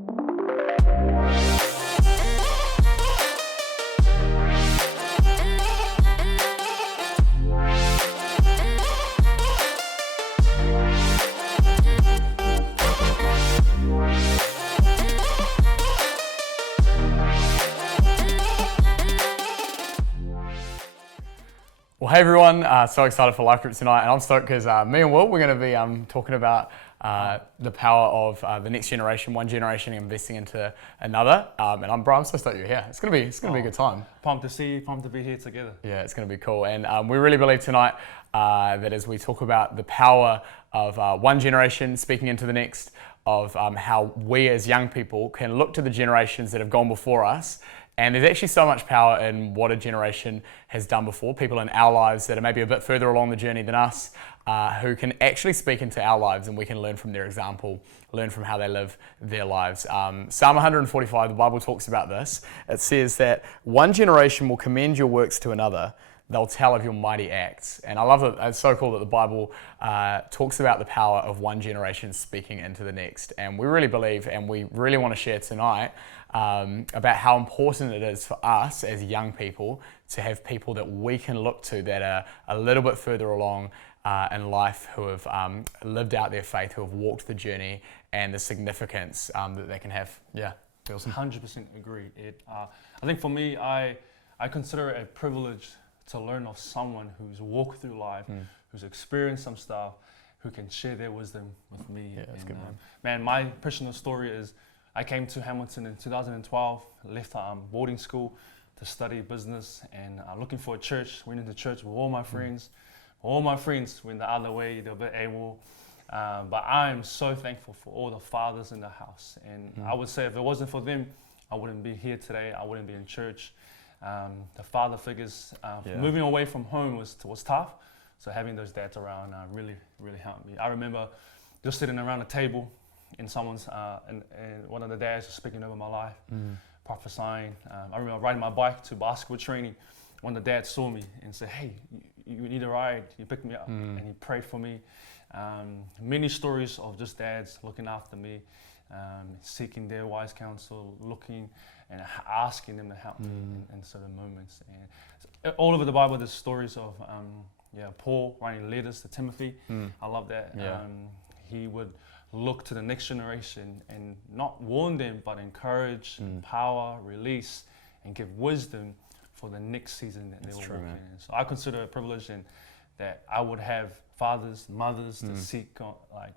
Well, hey everyone, so excited for Life Group tonight, and I'm stoked because me and Will, we're going to be talking about the power of the next generation, one generation investing into another. And I'm so stoked you're here. It's going to be a good time. Pumped to see you, pumped to be here together. Yeah, it's going to be cool. And we really believe tonight that as we talk about the power of one generation speaking into the next, of how we as young people can look to the generations that have gone before us. And there's actually so much power in what a generation has done before, people in our lives that are maybe a bit further along the journey than us, who can actually speak into our lives, and we can learn from their example, learn from how they live their lives. Psalm 145, the Bible talks about this. It says that one generation will commend your works to another. They'll tell of your mighty acts. And I love it. It's so cool that the Bible talks about the power of one generation speaking into the next. And we really believe, and we really want to share tonight about how important it is for us as young people to have people that we can look to that are a little bit further along in life, who have lived out their faith, who have walked the journey, and the significance that they can have. Yeah, awesome. 100% agree. I think for me, I consider it a privilege to learn of someone who's walked through life, who's experienced some stuff, who can share their wisdom with me. Yeah, that's good, man, my personal story is I came to Hamilton in 2012, left boarding school to study business, and looking for a church. Went into church with all my friends. All my friends went the other way, they're a bit able. But I am so thankful for all the fathers in the house. And I would say if it wasn't for them, I wouldn't be here today. I wouldn't be in church. The father figures, moving away from home was tough. So having those dads around really helped me. I remember just sitting around a table in someone's, and one of the dads was speaking over my life, prophesying. I remember riding my bike to basketball training. One of the dads saw me and said, "Hey, you need a ride." He picked me up and he prayed for me. Many stories of just dads looking after me, seeking their wise counsel, looking and asking them to help me in certain moments. And all over the Bible, there's stories of Paul writing letters to Timothy. I love that. Yeah. He would look to the next generation and not warn them, but encourage, empower, release, and give wisdom for the next season that they will walk in. So I consider it a privilege and that I would have fathers, mothers to seek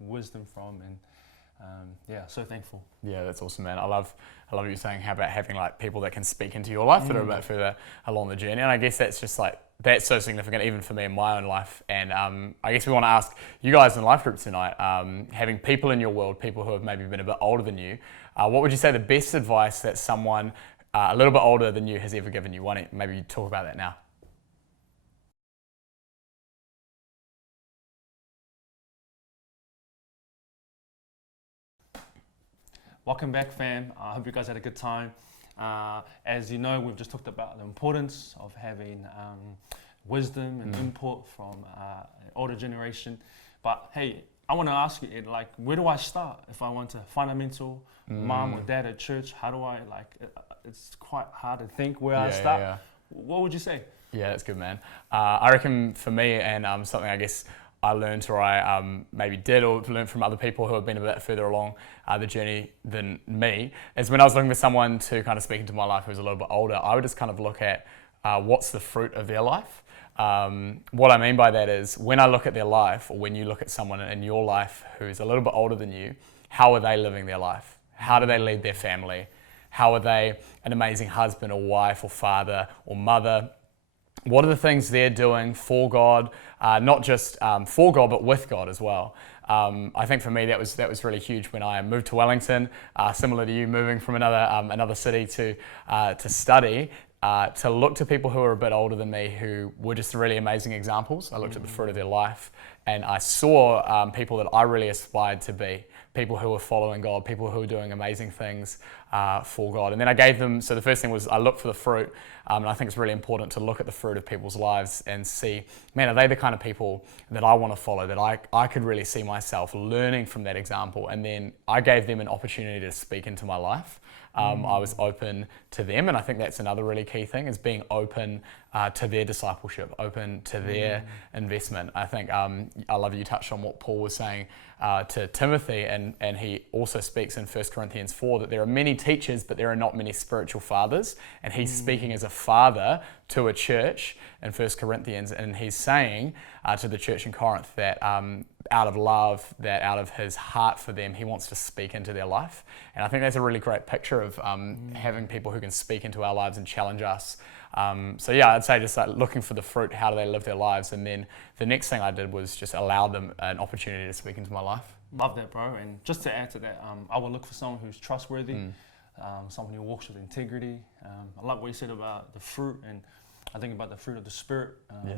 wisdom from, and so thankful. Yeah, that's awesome, man. I love what you're saying. How about having people that can speak into your life that are a bit further along the journey? And I guess that's just that's so significant even for me in my own life. And I guess we want to ask you guys in Life Group tonight, having people in your world, people who have maybe been a bit older than you, what would you say the best advice that someone a little bit older than you has ever given you? Maybe you talk about that now. Welcome back, fam. I hope you guys had a good time. As you know, we've just talked about the importance of having wisdom and input from an older generation. But hey, I want to ask you, where do I start if I want to find a mentor, mom or dad at church? How do I it's quite hard to think where I start. Yeah. What would you say? Yeah, that's good, man. I reckon for me, and something I guess I learned, or I maybe did or learned from other people who have been a bit further along the journey than me, is when I was looking for someone to kind of speak into my life who was a little bit older, I would just kind of look at what's the fruit of their life. What I mean by that is when I look at their life, or when you look at someone in your life who's a little bit older than you, how are they living their life? How do they lead their family? How are they an amazing husband or wife or father or mother? What are the things they're doing for God, not just for God, but with God as well? I think for me that was really huge when I moved to Wellington, similar to you, moving from another city to study. To look to people who are a bit older than me, who were just really amazing examples. I looked at the fruit of their life, and I saw people that I really aspired to be, people who were following God, people who were doing amazing things for God. And then I gave them, so the first thing was I looked for the fruit, and I think it's really important to look at the fruit of people's lives and see, man, are they the kind of people that I want to follow, that I could really see myself learning from that example. And then I gave them an opportunity to speak into my life. I was open to them, and I think that's another really key thing, is being open to their discipleship, open to their investment. I think I love that you touched on what Paul was saying to Timothy, and he also speaks in 1 Corinthians 4 that there are many teachers, but there are not many spiritual fathers, and he's speaking as a father to a church in 1 Corinthians, and he's saying to the church in Corinth that out of love, that out of his heart for them, he wants to speak into their life. And I think that's a really great picture of having people who can speak into our lives and challenge us. So yeah, I'd say just like looking for the fruit, how do they live their lives? And then the next thing I did was just allow them an opportunity to speak into my life. Love that, bro. And just to add to that, I would look for someone who's trustworthy, someone who walks with integrity. I like what you said about the fruit, and I think about the fruit of the Spirit.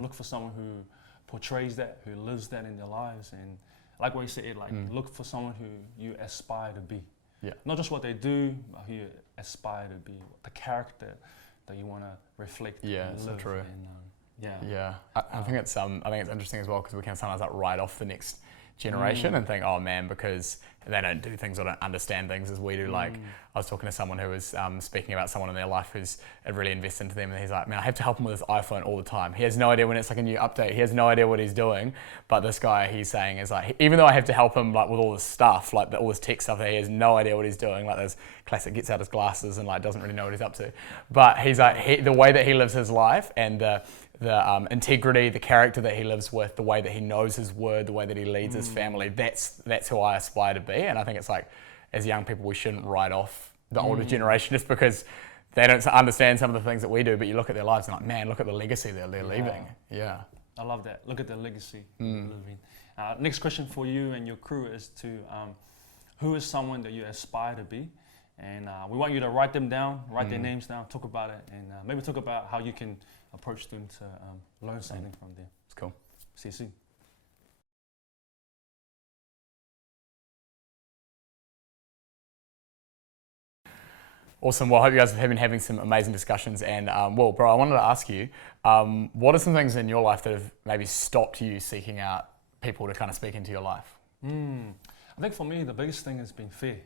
Look for someone who portrays that, who lives that in their lives. And like what you said, like look for someone who you aspire to be. Yeah. Not just what they do, but who you aspire to be, the character that you want to reflect. Yeah, and so live. true. And, Yeah, I think it's interesting as well, because we can sometimes like write off the next generation and think, oh man, because they don't do things or don't understand things as we do. Like I was talking to someone who was speaking about someone in their life who's really invested into them, and he's like, man, I have to help him with his iPhone all the time. He has no idea when it's like a new update. He has no idea what he's doing. But this guy, he's saying, is like, even though I have to help him like with all this stuff, like all this tech stuff, he has no idea what he's doing. Like this classic, gets out his glasses and like doesn't really know what he's up to. But he's like, the way that he lives his life and the integrity, the character that he lives with, the way that he knows his word, the way that he leads his family, that's who I aspire to be. And I think it's like, as young people, we shouldn't write off the older generation just because they don't understand some of the things that we do, but you look at their lives and like, man, look at the legacy that they're leaving. Yeah. I love that. Look at the legacy they're living. Next question for you and your crew is to, who is someone that you aspire to be? And we want you to write them down, write their names down, talk about it, and maybe talk about how you can approach them to learn something from them. It's cool. See you soon. Awesome. Well, I hope you guys have been having some amazing discussions. And well, bro, I wanted to ask you, what are some things in your life that have maybe stopped you seeking out people to kind of speak into your life? I think for me, the biggest thing has been fear.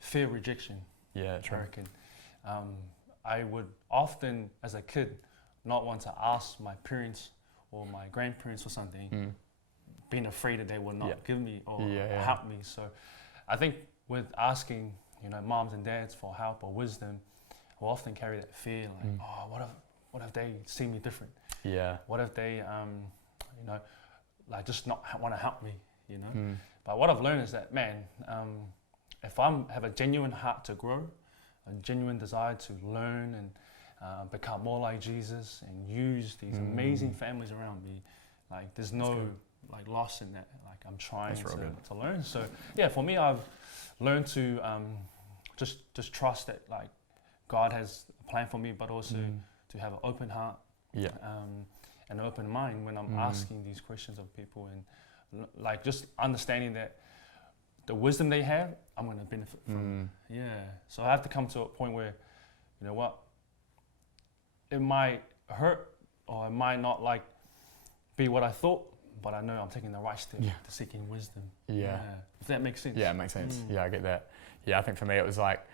Fear of rejection. Yeah, true. I reckon. I would often, as a kid, not want to ask my parents or my grandparents for something, being afraid that they will not give me or help me. So I think with asking, moms and dads for help or wisdom, we'll often carry that fear, like, oh, what if they see me different? Yeah. What if they, like just not want to help me, But what I've learned is that, man, if I have a genuine heart to grow, a genuine desire to learn and become more like Jesus and use these amazing families around me, like there's no like loss in that. Like I'm trying to learn. So yeah, for me, I've learned to just trust that like God has a plan for me, but also to have an open heart, and an open mind when I'm asking these questions of people, and like just understanding that the wisdom they have, I'm going to benefit from. Yeah. So I have to come to a point where, you know what, it might hurt or it might not like be what I thought, but I know I'm taking the right step to seeking wisdom. Yeah. If that makes sense. Yeah, it makes sense. Yeah, I get that. Yeah, I think for me it was like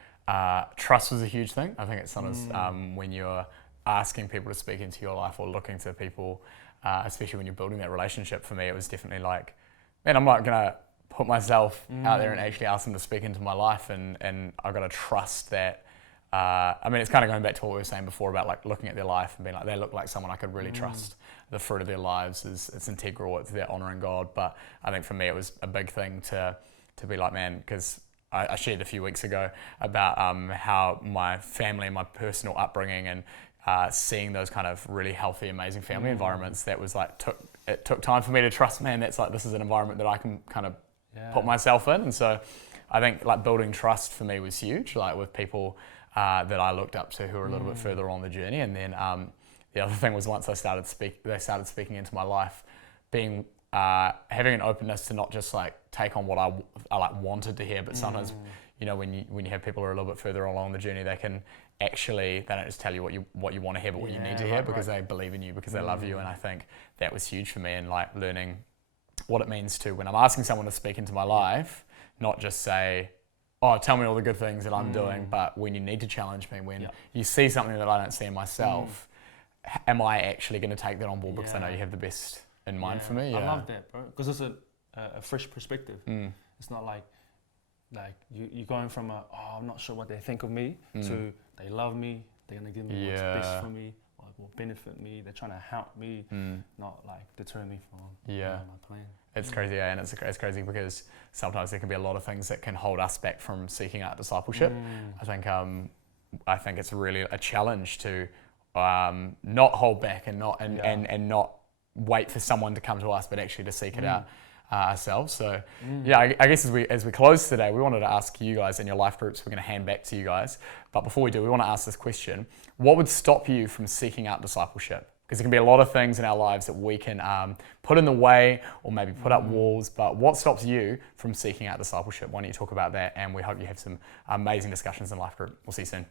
trust was a huge thing. I think it's sometimes when you're asking people to speak into your life or looking to people, especially when you're building that relationship, for me it was definitely like, man, I'm not going to put myself out there and actually ask them to speak into my life, and I've got to trust that. I mean, it's kind of going back to what we were saying before about like looking at their life and being like, they look like someone I could really trust. The fruit of their lives it's integral, it's their honouring God. But I think for me it was a big thing to be like, man, because I shared a few weeks ago about how my family and my personal upbringing and seeing those kind of really healthy, amazing family environments, that was like it took time for me to trust, man, that's like, this is an environment that I can kind of put myself in. And so I think like building trust for me was huge, like with people that I looked up to who were a little bit further on the journey. And then the other thing was once they started speaking into my life, being having an openness to not just like take on what I like wanted to hear, but sometimes when you have people who are a little bit further along the journey, they don't just tell you what you want to hear, but what you need to hear, because they believe in you, because they love you. And I think that was huge for me, and like learning what it means to, when I'm asking someone to speak into my life, not just say, oh, tell me all the good things that I'm doing, but when you need to challenge me, when you see something that I don't see in myself, am I actually going to take that on board, because I know you have the best in mind for me? I love that, bro, because it's a fresh perspective. It's not like you're going from I'm not sure what they think of me, to they love me, they're going to give me what's best for me, what will benefit me, they're trying to help me, not like deter me from my plan. It's crazy, and it's crazy because sometimes there can be a lot of things that can hold us back from seeking out discipleship. I think it's really a challenge to not hold back and not wait for someone to come to us, but actually to seek it out ourselves. So I guess as we close today, we wanted to ask you guys in your life groups, we're going to hand back to you guys. But before we do, we want to ask this question: what would stop you from seeking out discipleship? Because there can be a lot of things in our lives that we can put in the way, or maybe put up walls, but what stops you from seeking out discipleship? Why don't you talk about that? And we hope you have some amazing discussions in life group. We'll see you soon.